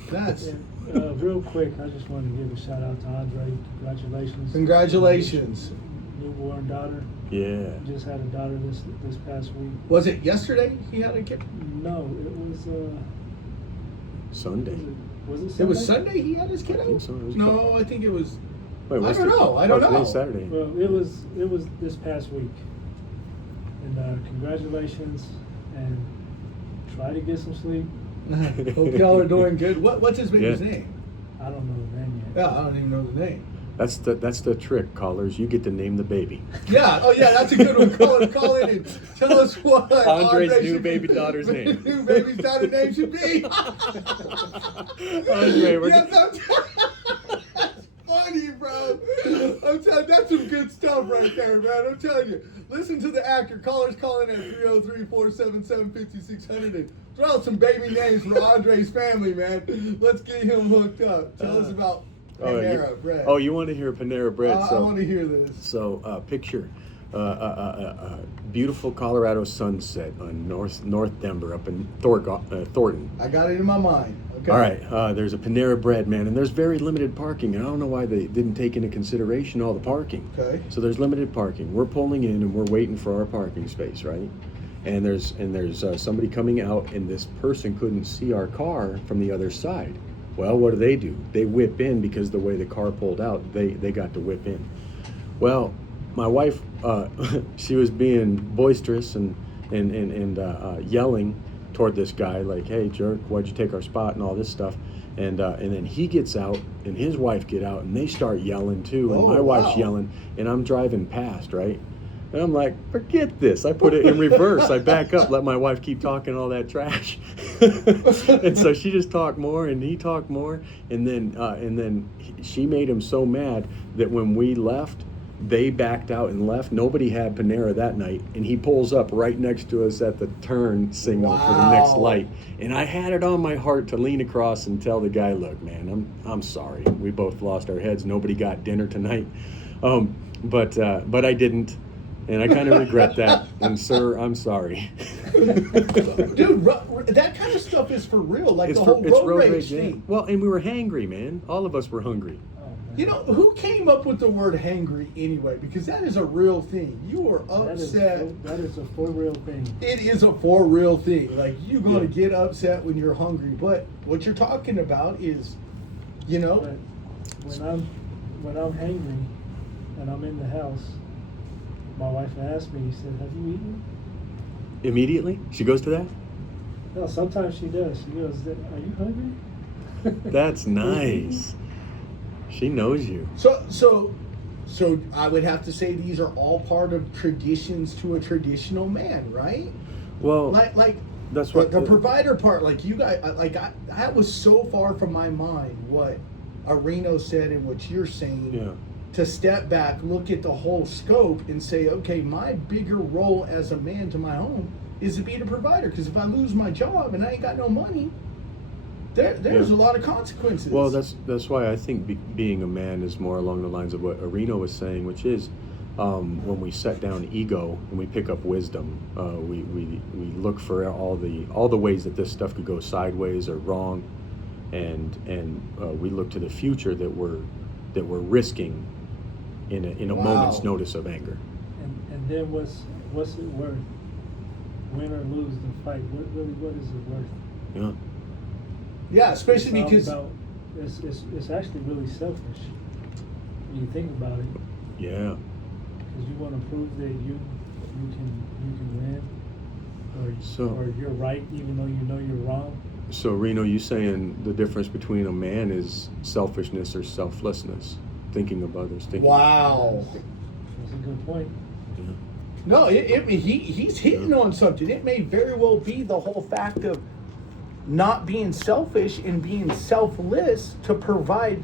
That's real quick. I just want to give a shout out to Andre. Congratulations. Congratulations. Newborn daughter. Yeah. Just had a daughter this past week. Was it yesterday he had a kid? No, it was Sunday. Was it Sunday? It was Sunday he had his kid? I think so. It was No, I think it was. Wait, I don't know. I don't know. Today's Saturday. Well, it was this past week. And congratulations, and try to get some sleep. Hope y'all are doing good. What's his baby's name? I don't know the name yet. Yeah, I don't even know the name. That's the trick, callers. You get to name the baby. Yeah. Oh, yeah. That's a good one. Call in and tell us what Andre's Andre new should baby be- daughter's name. New baby's daughter name should be. Andre, we're Yes, that's funny, bro. I'm telling you, that's some good stuff right there, man. I'm telling you. Listen to the actor. Callers calling at 303-477-5600 and throw out some baby names for Andre's family, man. Let's get him hooked up. Tell us about Panera Bread. Oh, you want to hear Panera Bread? I want to hear this. So, picture beautiful Colorado sunset on North Denver up in Thornton. I got it in my mind. Okay. All right, there's a Panera Bread, man, and there's very limited parking. And I don't know why they didn't take into consideration all the parking. Okay. So there's limited parking. We're pulling in and we're waiting for our parking space, right? And there's somebody coming out, and this person couldn't see our car from the other side. Well, what do? They whip in because the way the car pulled out, they got to whip in. Well, my wife, she was being boisterous and yelling toward this guy, like, hey, jerk, why'd you take our spot, and all this stuff. And then he gets out, and his wife get out, and they start yelling too, and my wife's yelling, and I'm driving past, right? And I'm like, forget this. I put it in reverse. I back up, let my wife keep talking all that trash. And so she just talked more, and he talked more, and then she made him so mad that when we left, they backed out and left. Nobody had Panera that night, and he pulls up right next to us at the turn signal for the next light. And I had it on my heart to lean across and tell the guy, look, man, I'm sorry. We both lost our heads. Nobody got dinner tonight. But I didn't. And I kind of regret that. And sir, I'm sorry. Dude, that kind of stuff is for real. Like It's the whole road rage yeah. thing. Well, and we were hangry, man. All of us were hungry. You know, who came up with the word hangry anyway? Because that is a real thing. You are upset. That is a for real thing. It is a for real thing. Like, you're going to get upset when you're hungry. But what you're talking about is, you know. But when I'm hangry and I'm in the house, my wife asked me, she said, have you eaten? Immediately? She goes to that? No, sometimes she does. She goes, are you hungry? That's nice. She knows you. So I would have to say these are all part of traditions to a traditional man, right? Well, Like that's what the provider part. Like you guys, that was so far from my mind what Areno said and what you're saying. Yeah. To step back, look at the whole scope, and say, okay, my bigger role as a man to my home is to be the provider. Because if I lose my job and I ain't got no money, there's a lot of consequences. Well, that's why I think being a man is more along the lines of what Areno was saying, which is when we set down ego and we pick up wisdom, we look for all the ways that this stuff could go sideways or wrong, and we look to the future that we're risking in a moment's notice of anger. And then what's it worth? Win or lose the fight? What is it worth? Yeah. Yeah, especially It's all because about it's actually really selfish when you think about it, Yeah. because you want to prove that you can win, or you're right even though you know you're wrong. So Reno, you saying the difference between a man is selfishness or selflessness, thinking of others. Wow. That's a good point. Yeah. No, he's hitting on something. It may very well be the whole fact of not being selfish and being selfless to provide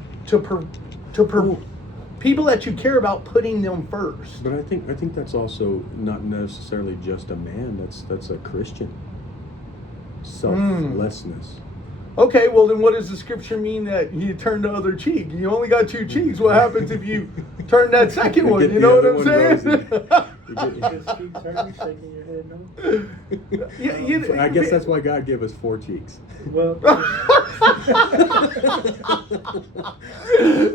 people that you care about, putting them first. But I think that's also not necessarily just a man. That's a Christian. Selflessness. Okay, well then what does the scripture mean that you turn the other cheek? You only got two cheeks. What happens if you turn that second one? You know what I'm saying? You just keep turning, shaking your head no. I guess that's why God gave us 4 cheeks. Well,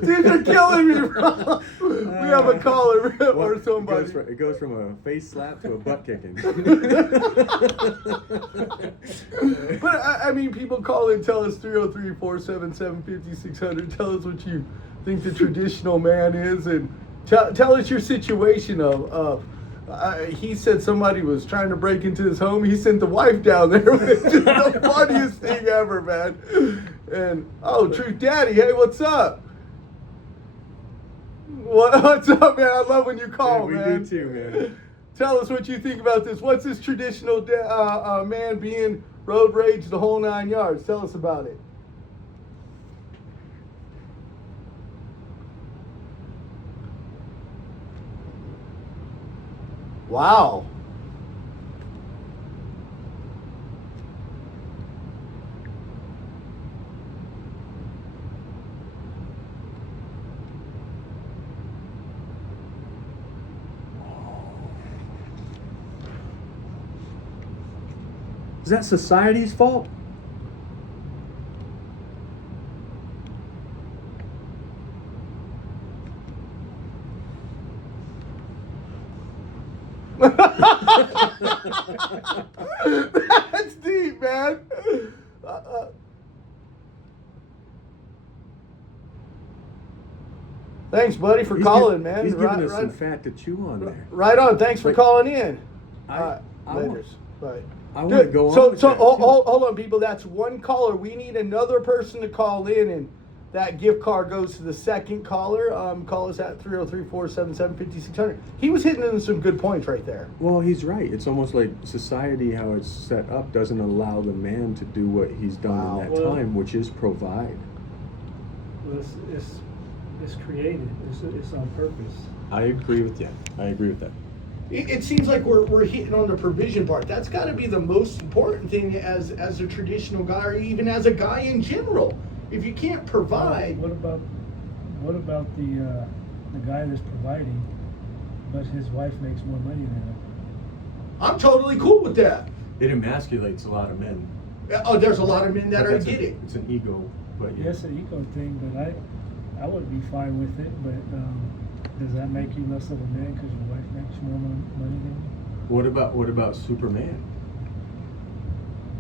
dude, you're killing me, bro. We have a caller or somebody. It goes from a face slap to a butt kicking. But I mean, people call in, tell us 303-477-5600. Tell us what you think the traditional man is, and tell us your situation of. He said somebody was trying to break into his home. He sent the wife down there, which is the funniest thing ever, man. And Truth Daddy, hey, what's up? What's up, man? I love when you call, we man. do too, man. Tell us what you think about this. What's this traditional man being road rage the whole 9 yards? Tell us about it. Wow. Is that society's fault? That's deep, man. Thanks, buddy, for calling, man. He's giving us some fat to chew on there. Right on. Thanks for calling in. I Later. Bye. I want to go on. So with that, hold on, people. That's one caller. We need another person to call in, and that gift card goes to the second caller. Call us at 303-477-5600. He was hitting in some good points right there. Well, he's right. It's almost like society, how it's set up, doesn't allow the man to do what he's done in that time, which is provide. Well, it's created. It's on purpose. I agree with you. I agree with that. It seems like we're hitting on the provision part. That's got to be the most important thing as a traditional guy, or even as a guy in general. If you can't provide, what about the guy that's providing, but his wife makes more money than him? I'm totally cool with that. It emasculates a lot of men. Oh, there's a lot of men that get it. It's an ego, but yeah. Yes, an ego thing, but I would be fine with it. But does that make you less of a man because your wife makes more money than you? What about Superman?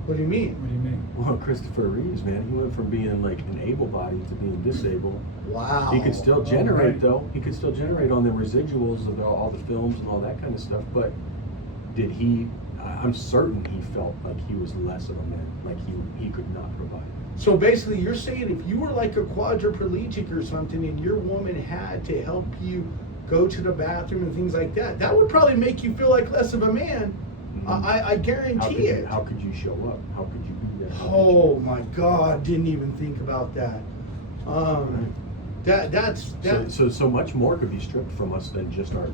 What do you mean? What do you mean? Well, Christopher Reeves, man, he went from being like an able-bodied to being disabled. Wow. He could still generate, right. though. He could still generate on the residuals of all the films and all that kind of stuff. But did he? I'm certain he felt like he was less of a man, like he could not provide. So basically, you're saying if you were like a quadriplegic or something, and your woman had to help you go to the bathroom and things like that, that would probably make you feel like less of a man. Mm-hmm. I guarantee it. How could you show up? How could you be there? Oh my God! Didn't even think about that. That's So much more could be stripped from us than just our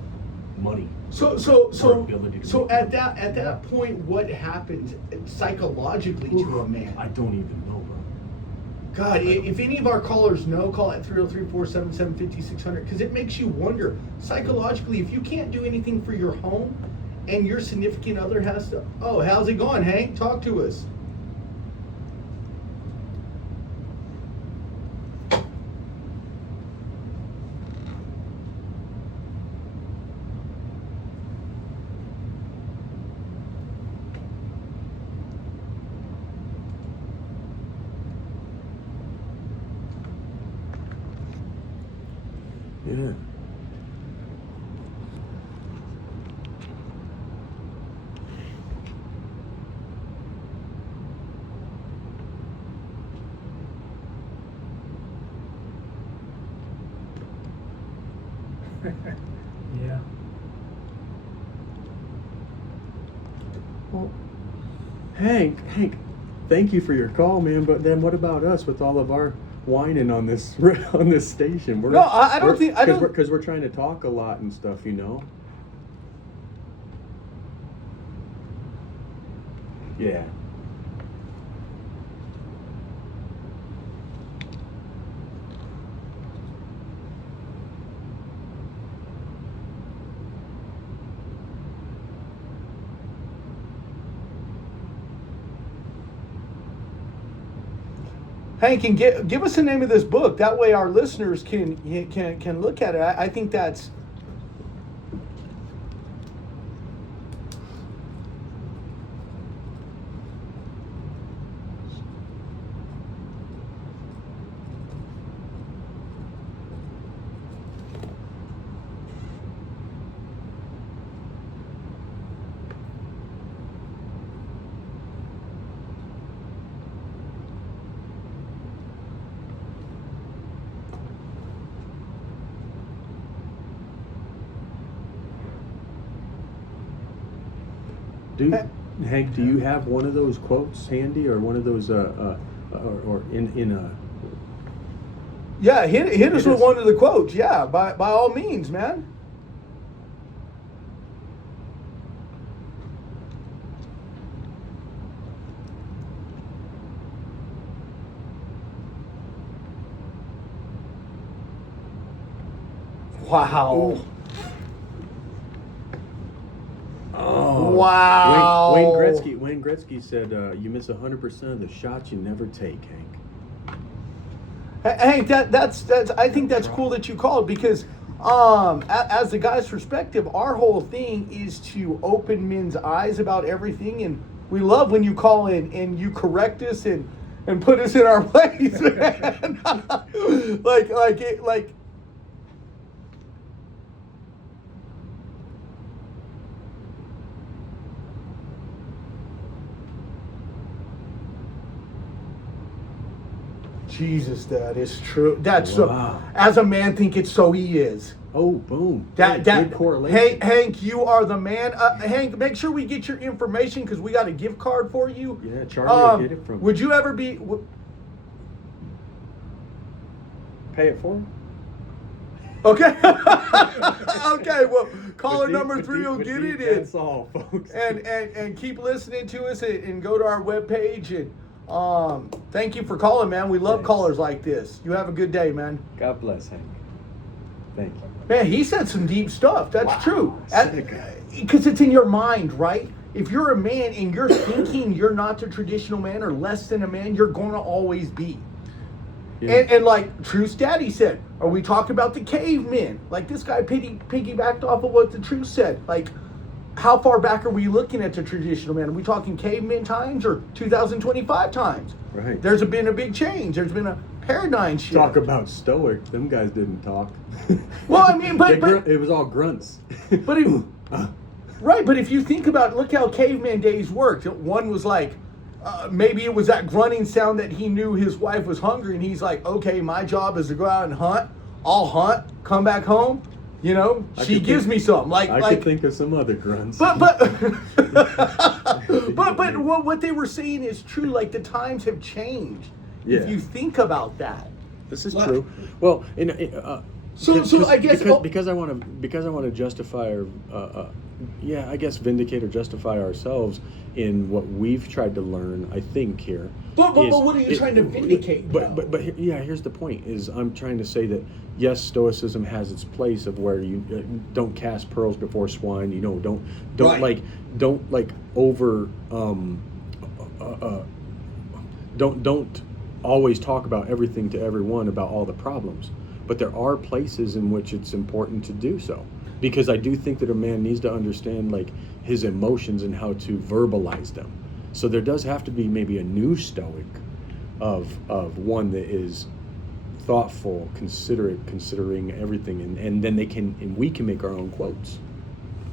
money. So ability to at that point, what happens psychologically to a man? I don't even know, bro. God, if any of our callers know, call at 303-477-5600, because it makes you wonder psychologically, if you can't do anything for your home and your significant other has to, oh, how's it going, Hank? Talk to us. Yeah. Yeah. Well, Hank, thank you for your call, man. But then what about us with all of our whining on this on this station? No, I don't think- I don't- because we're trying to talk a lot and stuff, you know. Yeah. Hank, and give us the name of this book. That way, our listeners can look at it. I think that's. Hank, do you have one of those quotes handy, or one of those, or in a? Yeah, hit us Hit with us. one of the quotes. Yeah, by all means, man. Wow. Oh, Wow. Wayne Gretzky said, "You miss 100% of the shots you never take, Hank." Hank, that's I think that's cool that you called, because as the guy's perspective, our whole thing is to open men's eyes about everything, and we love when you call in and you correct us and put us in our place, man. like Jesus, that is true. That's Wow. so. As a man, thinketh so he is. Oh, boom! That Good correlation. Hey, Hank, you are the man. Hank, make sure we get your information, because we got a gift card for you. Yeah, Charlie will get it from. Would you ever be? Pay it for him? Okay. Okay. Well, caller With number deep- 3 will with get deep, it in. That's all, folks. And keep listening to us, and go to our webpage, and thank you for calling, man. We love Thanks. callers like this. You have a good day, man. God bless, Hank. Thank you. Man, he said some deep stuff. That's Wow. true. Sick. Because it's in your mind, right? If you're a man and you're thinking you're not the traditional man or less than a man, you're going to always be. Yeah. And like Truth's daddy said, are we talking about the cavemen? Like, this guy piggybacked off of what the Truth said. Like, how far back are we looking at the traditional man? Are we talking caveman times or 2025 times? Right. There's been a big change. There's been a paradigm shift. Talk about stoic. Them guys didn't talk. Well, I mean, but it was all grunts. But if, right, but if you think about it, look how caveman days worked. One was like, maybe it was that grunting sound that he knew his wife was hungry, and he's like, okay, my job is to go out and hunt. I'll hunt, come back home. You know, she gives me some. I could think of some other grunts. But what they were saying is true. Like, the times have changed. Yeah. If you think about that. This is Like- true. Well, So I guess because I want to justify or I guess vindicate or justify ourselves in what we've tried to learn. I think here. But what are you trying to vindicate? But here's the point: is I'm trying to say that yes, Stoicism has its place of where you don't cast pearls before swine. You know, don't Right. don't over don't always talk about everything to everyone about all the problems. But there are places in which it's important to do so, because I do think that a man needs to understand like his emotions and how to verbalize them. So there does have to be maybe a new Stoic of one that is thoughtful, considerate, considering everything, and then we can make our own quotes.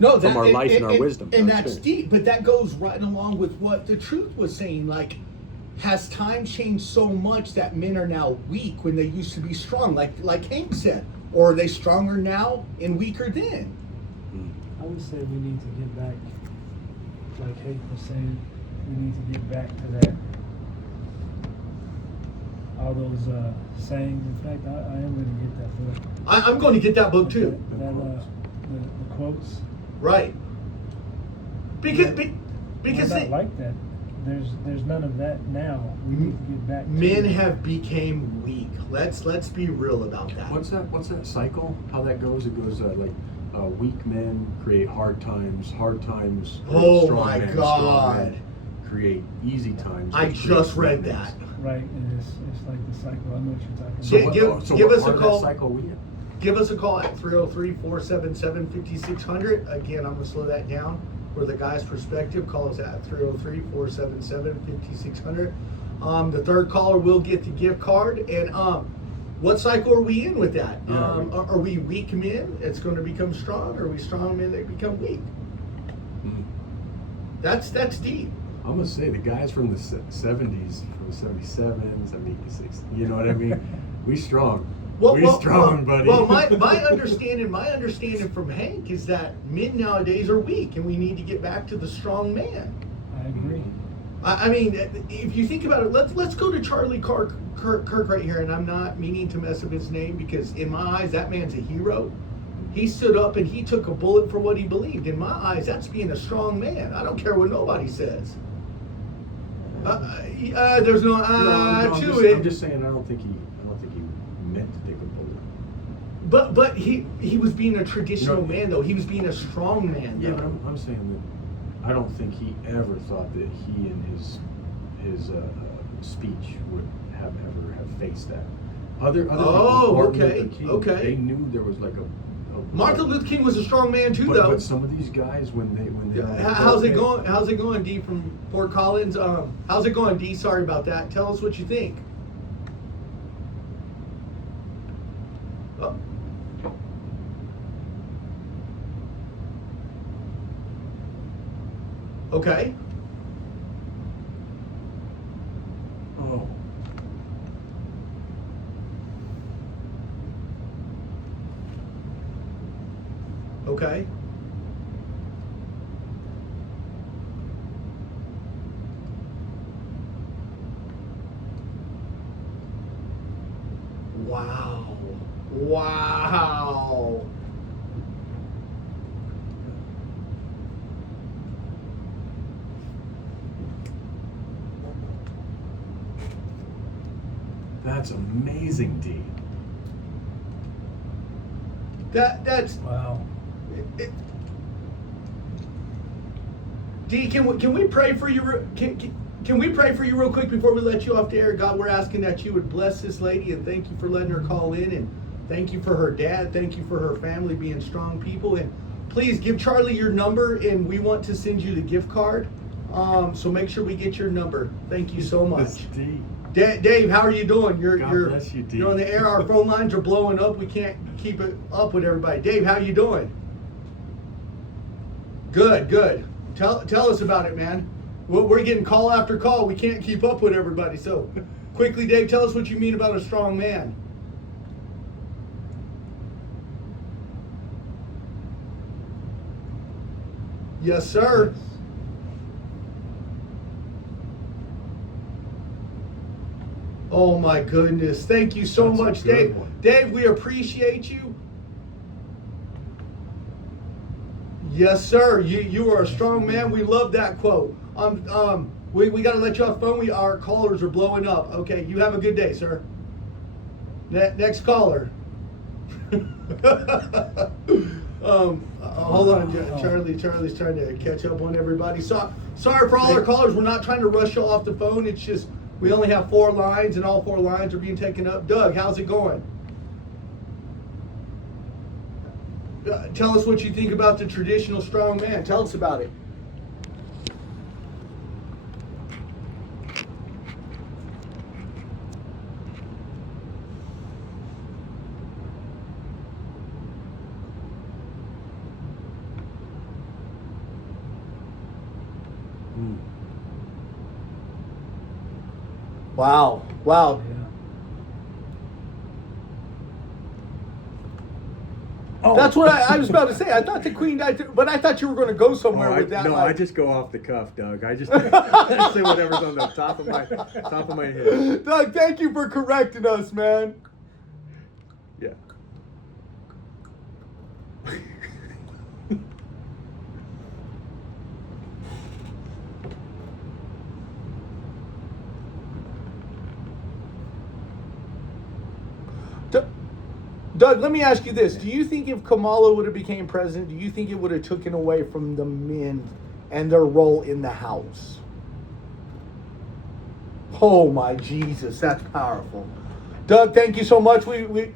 No, From our life and our wisdom, and our that's experience. deep. But that goes right along with what the truth was saying. Like, has time changed so much that men are now weak when they used to be strong? Like Hank said, or are they stronger now and weaker then? I would say we need to get back, like Hank was saying, we need to get back to that. All those sayings. In fact, I am going to get that book. I'm going to get that book too. The quotes. Right. Because Because they, like that. There's none of that now. We need to get back. men to have became weak. Let's be real about that. What's that cycle? How that goes? It goes weak men create hard times create Oh strong my men, strong men God. create easy times. I which just create read weakness. that. Right, and it's like the cycle. I know what you're talking So about. Give what us a part of call. that cycle we in? Give us a call at 303-477-5600. Again, I'm going to slow that down for the guy's perspective. Call us at 303-477-5600. The third caller will get the gift card. And what cycle are we in with that? Yeah, are we weak men? It's going to become strong. Or are we strong men that become weak? Mhm. That's deep. I'm gonna say the guys from the 70s, from 77, 76. You know what I mean? We strong. We strong, buddy. Well, my understanding from Hank is that men nowadays are weak, and we need to get back to the strong man. I agree. I mean, if you think about it, let's go to Charlie Kirk right here, and I'm not meaning to mess up his name because in my eyes, that man's a hero. He stood up and he took a bullet for what he believed. In my eyes, that's being a strong man. I don't care what nobody says. There's no I'm it. just saying. I don't think he meant to take a bullet. But he was being a traditional man though. He was being a strong man. Yeah, though. but I'm saying that I don't think he ever thought that he and his speech would have faced that. Other people, Martin Luther King, okay. They knew there was like a Martin Luther King was a strong man too, but, though. But some of these guys, when they How's it going? How's it going, D from Fort Collins? How's it going, D? Sorry about that. Tell us what you think. Oh. Okay. Oh. Okay. Wow. Wow. That's amazing, D. That's Wow. D, can we pray for you? Can we pray for you real quick before we let you off the air? God, we're asking that you would bless this lady and thank you for letting her call in, and thank you for her dad. Thank you for her family being strong people, and please give Charlie your number, and we want to send you the gift card. So make sure we get your number. Thank you so much. D. Dave, how are you doing? God bless you, D. You're on the air. Our phone lines are blowing up. We can't keep it up with everybody. Dave, how you doing? Good. Tell us about it, man. We're getting call after call. We can't keep up with everybody. So, quickly, Dave, tell us what you mean about a strong man. Yes, sir. Yes. Oh my goodness. Thank you so That's a much, good Dave. one. Dave, we appreciate you. Yes, sir. You are a strong man. We love that quote. We got to let you off the phone. Our callers are blowing up. Okay, you have a good day, sir. Next caller. Hold on, Charlie's trying to catch up on everybody. Sorry for all our callers. We're not trying to rush you off the phone. It's just we only have 4 lines, and all 4 lines are being taken up. Doug, how's it going? Tell us what you think about the traditional strong man. Tell us about it. Wow. Wow. Yeah. Oh. That's what I was about to say. I thought the Queen died, but I thought you were going to go somewhere with that. No, like- I just go off the cuff, Doug. I just I say whatever's on the top of my head. Doug, thank you for correcting us, man. Yeah. Doug, let me ask you this. Do you think if Kamala would have became president, do you think it would have taken away from the men and their role in the House? Oh my Jesus, that's powerful. Doug, thank you so much. We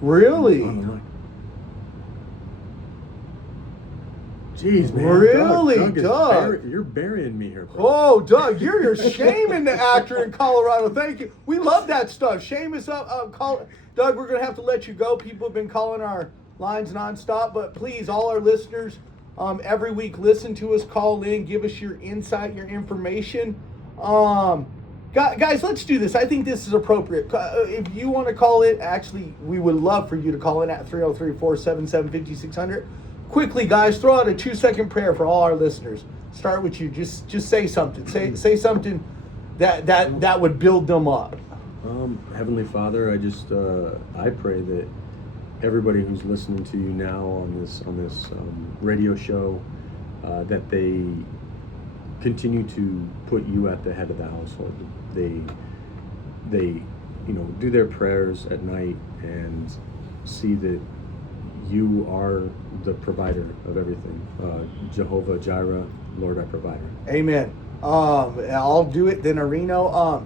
Really? Jeez, man. Really, Doug? Doug? You're burying me here, bro. Oh, Doug, you're shaming the actor in Colorado. Thank you. We love that stuff. Shame is up. Doug, we're going to have to let you go. People have been calling our lines nonstop, but please, all our listeners, every week, listen to us, call in, give us your insight, your information. Guys, let's do this. I think this is appropriate. If you want to call it, actually, we would love for you to call in at 303-477-5600. Quickly, guys, throw out a 2-second prayer for all our listeners. Start with you. Just say something. Say something that would build them up. Heavenly Father, I pray that everybody who's listening to you now on this radio show, that they continue to put you at the head of the household. They do their prayers at night and see that you are the provider of everything. Jehovah Jireh, Lord our provider. Amen. I'll do it then, Areno.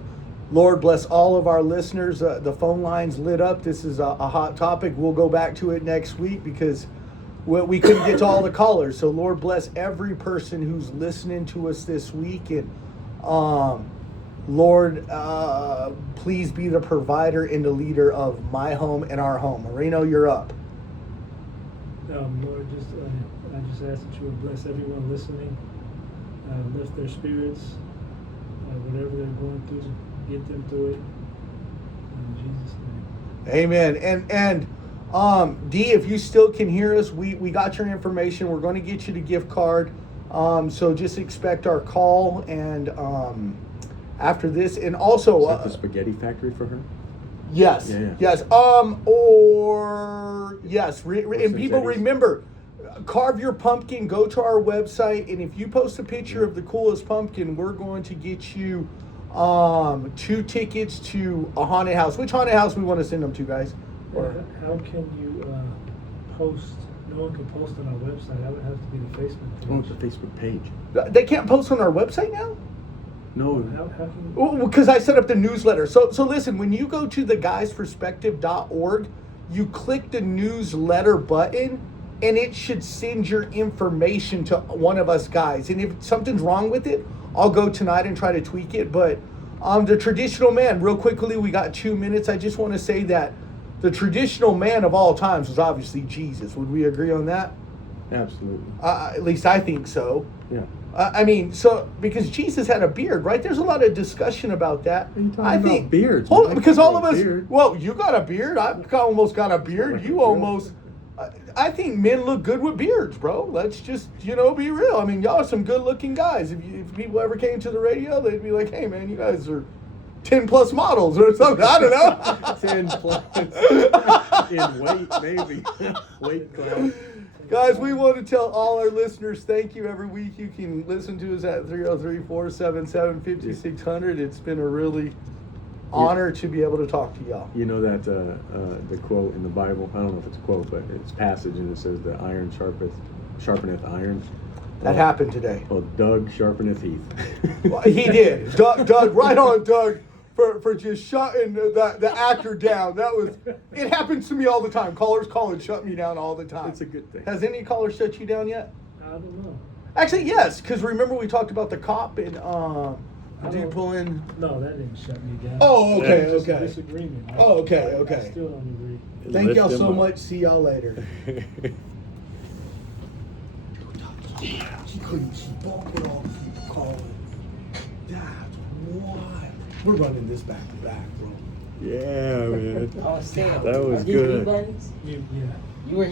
Lord bless all of our listeners. The phone line's lit up. This is a hot topic. We'll go back to it next week because we couldn't get to all the callers. So Lord bless every person who's listening to us this week. And Lord, please be the provider and the leader of my home and our home. Areno, you're up. Lord, I just ask that you would bless everyone listening, lift their spirits, whatever they're going through, get them through it. In Jesus' name. Amen. And D, if you still can hear us, we got your information. We're going to get you the gift card. So just expect our call and after this, and also Is that the spaghetti factory for her? Yes. Yeah. Yes. Or yes. And people Eddie's. remember, carve your pumpkin. Go to our website, and if you post a picture of the coolest pumpkin, we're going to get you 2 tickets to a haunted house. Which haunted house we want to send them to, guys? Or How can you post? No one can post on our website. That would have to be the Facebook page. Oh, it's a Facebook page. they can't post on our website now. No. How can you? Well, because I set up the newsletter. So listen, when you go to theguysperspective.org, you click the newsletter button, and it should send your information to one of us guys. And if something's wrong with it, I'll go tonight and try to tweak it. But the traditional man, real quickly, we got 2 minutes. I just want to say that the traditional man of all times was obviously Jesus. Would we agree on that? Absolutely. At least I think so. Yeah. Because Jesus had a beard, right? There's a lot of discussion about that. What are you talking I about think beards, Hold, man? because all of us. Beard. Well, you got a beard. I've almost got a beard. You Really? almost. I think men look good with beards, bro. Let's just be real. I mean, y'all are some good-looking guys. If people ever came to the radio, they'd be like, "Hey, man, you guys are 10+ models or something." I don't know. 10 plus. In weight, maybe. Weight class. Guys, we want to tell all our listeners thank you. Every week you can listen to us at 303-477-5600. It's been a really honor to be able to talk to y'all. You know that the quote in the Bible, I don't know if it's a quote, but it's passage, and it says the iron sharpeneth iron. That happened today. Well, Doug sharpeneth Heath. Well, he did. Doug, right on, Doug, for just shutting the actor down. It happens to me all the time. Callers call and shut me down all the time. It's a good thing. Has any caller shut you down yet? I don't know. Actually, yes, because remember we talked about the cop and I Did you don't- pull in? No, that didn't shut me down. Oh, okay, It's just a okay. disagreement. Oh, okay, I okay. still don't agree. Thank Lift y'all him so up. much. See y'all later. She couldn't keep up with all the people calling. That's why. We're running this back to back, bro. Yeah, man. Oh, Sam. That was Are these good. rebuttons? Yeah. You were